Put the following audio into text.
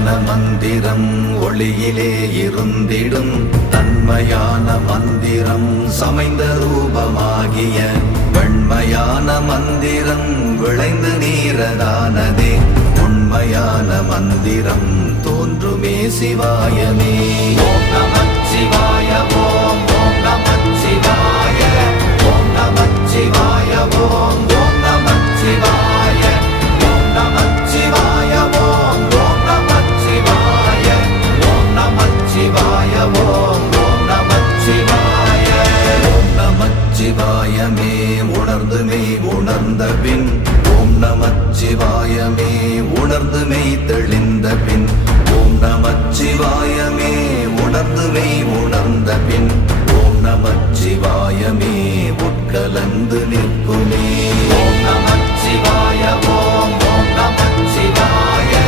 உண்மையான மந்திரம் ஒளியிலே இருந்திடும் தன்மையான மந்திரம் சமைந்த ரூபமாகிய வெண்மையான மந்திரம் விளைந்து நீரதானதே உண்மையான மந்திரம் தோன்றுமே சிவாயமே. ஓம் நமச்சிவாய ஓம் ஓம் நமச்சிவாய ஓம் நமச்சிவாய ஓம் ஓம் நமச்சிவாய ஓம் நமச்சிவாய ஓம் ஓம் நமச்சிவாய ஓம் நமச்சிவாய ஓம் ஓம் நமச்சிவாய. ஓம் நமச்சிவாயமே உணர்ந்துமே உணர்ந்த பின் ஓம் நமச்சிவாயமே உணர்ந்துமே தெளிந்த பின் ஓம் நமச்சிவாயமே உணர்ந்துமே உணர்ந்த பின் ஓம் நமச்சிவாயமே உட்கலந்து நிற்குமே. ஓம்